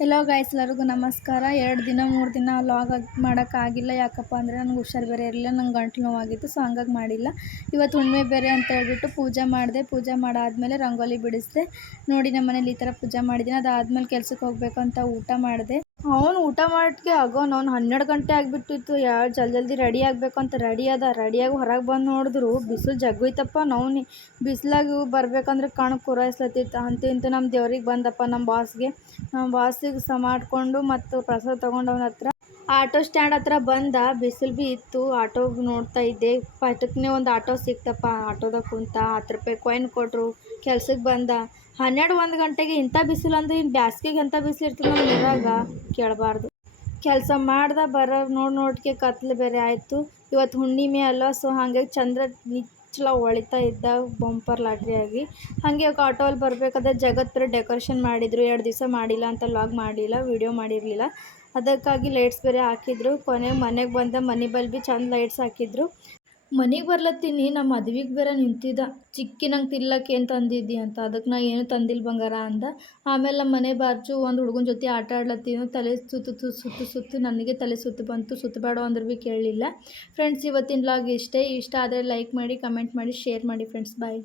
Hello guys, ಎಲ್ಲರಿಗೂ ನಮಸ್ಕಾರ. 2 ದಿನ 3 ದಿನ ವ್ಲಾಗ್ ಮಾಡೋಕ್ಕಾಗಿಲ್ಲ. ಯಾಕಪ್ಪ ಅಂದರೆ ನನಗೆ ಹುಷಾರು ಬೇರೆ ಇರಲಿಲ್ಲ, ನಂಗೆ ಗಂಟಲು ನೋವಾಗಿತ್ತು. ಸೊ ಹಂಗಾಗಿ ಮಾಡಿಲ್ಲ. ಇವತ್ತು ಹುಣ್ಣಿಮೆ ಬೇರೆ ಅಂತ ಹೇಳ್ಬಿಟ್ಟು ಪೂಜೆ ಮಾಡಿದೆ. ಪೂಜೆ ಮಾಡಾದಮೇಲೆ ರಂಗೋಲಿ ಬಿಡಿಸಿದೆ. ನೋಡಿ ನಮ್ಮ ಮನೇಲಿ ಈ ಥರ ಪೂಜೆ ಮಾಡಿದ್ದೀನಿ. ಅದಾದಮೇಲೆ ಕೆಲ್ಸಕ್ಕೆ ಹೋಗಬೇಕು ಅಂತ ಊಟ ಮಾಡಿದೆ. ಅವನು ಊಟ ಮಾಡೋಕ್ಕೆ ಆಗೋನು 12 ಗಂಟೆ ಆಗಿಬಿಟ್ಟಿತ್ತು. ಜಲ್ದಿ ರೆಡಿ ಆಗಬೇಕು ಅಂತ ರೆಡಿಯಾಗಿ ಹೊರಗೆ ಬಂದು ನೋಡಿದ್ರು ಬಿಸಿಲು ಜಗ್ಗೋಯ್ತಪ್ಪ. ನವ್ನಿ ಬಿಸಿಲಾಗಿ ಬರ್ಬೇಕಂದ್ರೆ ಕಣ್ಣು ಕುರಾಯಿಸ್ಲತ್ತಿತ್ತು. ಇಂತೂ ನಮ್ಮ ದೇವ್ರಿಗೆ ಬಂದಪ್ಪ. ನಮ್ಮ ಬಾಸಿಗೆ ಮಾಡಿಕೊಂಡು ಮತ್ತು ಪ್ರಸಾದ ತೊಗೊಂಡು ಅವನ ಹತ್ರ ಆಟೋ ಸ್ಟ್ಯಾಂಡ್ ಹತ್ರ ಬಂದ. ಬಿಸಿಲು ಭೀ ಇತ್ತು. ಆಟೋಗೆ ನೋಡ್ತಾ ಇದ್ದೆ. ಪಟಕ್ನೆ ಒಂದು ಆಟೋ ಸಿಕ್ತಪ್ಪ. ಆಟೋದಾಗ ಕುಂತ 10 ರೂಪಾಯಿ ಕಾಯಿನ್ ಕೊಟ್ಟರು. ಕೆಲ್ಸಕ್ಕೆ ಬಂದ. 12-1 ಗಂಟೆಗೆ ಇಂಥ ಬಿಸಿಲು ಅಂದ್ರೆ ಇನ್ನು ಬ್ಯಾಸ್ಗೆಗೆ ಎಂಥ ಬಿಸಿಲು ಇರ್ತದೆ ನಮ್ಮ ಊರಾಗ ಕೇಳಬಾರ್ದು. ಕೆಲಸ ಮಾಡ್ದೆ ನೋಡ್ಕೆ ಕತ್ಲು ಬೇರೆ ಆಯಿತು. ಇವತ್ತು ಹುಣ್ಣಿಮೆ ಅಲ್ಲ, ಸೊ ಹಾಗಾಗಿ ಚಂದ್ರ ನಿಚ್ಚಲ ಹೊಳಿತಾ ಇದ್ದ ಬಂಪರ್ ಲಾಟ್ರಿಯಾಗಿ. ಹಾಗೆ ಆಟೋಲ್ಲಿ ಬರಬೇಕಾದ್ರೆ ಜಗತ್ ಬೇರೆ ಡೆಕೋರೇಷನ್ ಮಾಡಿದರು. 2 ದಿವಸ ಮಾಡಿಲ್ಲ ಅಂತ ವ್ಲಾಗ್ ಮಾಡಿಲ್ಲ, ವಿಡಿಯೋ ಮಾಡಿರಲಿಲ್ಲ. ಅದಕ್ಕಾಗಿ ಲೈಟ್ಸ್ ಬೇರೆ ಹಾಕಿದ್ರು. ಕೊನೆಗೆ ಮನೆಗೆ ಬಂದ. ಮನೆ ಬಲ್ ಭೀ ಚಂದ ಲೈಟ್ಸ್ ಹಾಕಿದ್ರು. ಮನೆಗೆ ಬರ್ಲತ್ತೀನಿ, ನಮ್ಮ ಮದುವೆಗೆ ಬೇರೆ ನಿಂತಿದ್ದ. ಚಿಕ್ಕಿ ನಂಗೆ ತಿನ್ಲಕ್ಕೆ ಏನು ತಂದಿದ್ದಿ ಅಂತ. ಅದಕ್ಕೆ ನಾ ಏನು ತಂದಿಲ್ಲ ಬಂಗಾರ ಅಂದ. ಆಮೇಲೆ ನಮ್ಮ ಮನೆ ಬಾಜು ಒಂದು ಹುಡುಗನ ಜೊತೆ ಆಟ ಆಡ್ಲತ್ತೀನಿ. ತಲೆ ಸುತ್ತು ನನಗೆ ತಲೆ ಸುತ್ತು ಬಂತು. ಸುತ್ತಬೇಡ ಅಂದ್ರೆ ಭೀ ಕೇಳಲಿಲ್ಲ. ಫ್ರೆಂಡ್ಸ್, ಇವತ್ತಿನ ವ್ಲಾಗ್ ಇಷ್ಟ ಆದರೆ ಲೈಕ್ ಮಾಡಿ, ಕಮೆಂಟ್ ಮಾಡಿ, ಶೇರ್ ಮಾಡಿ ಫ್ರೆಂಡ್ಸ್. ಬಾಯ್.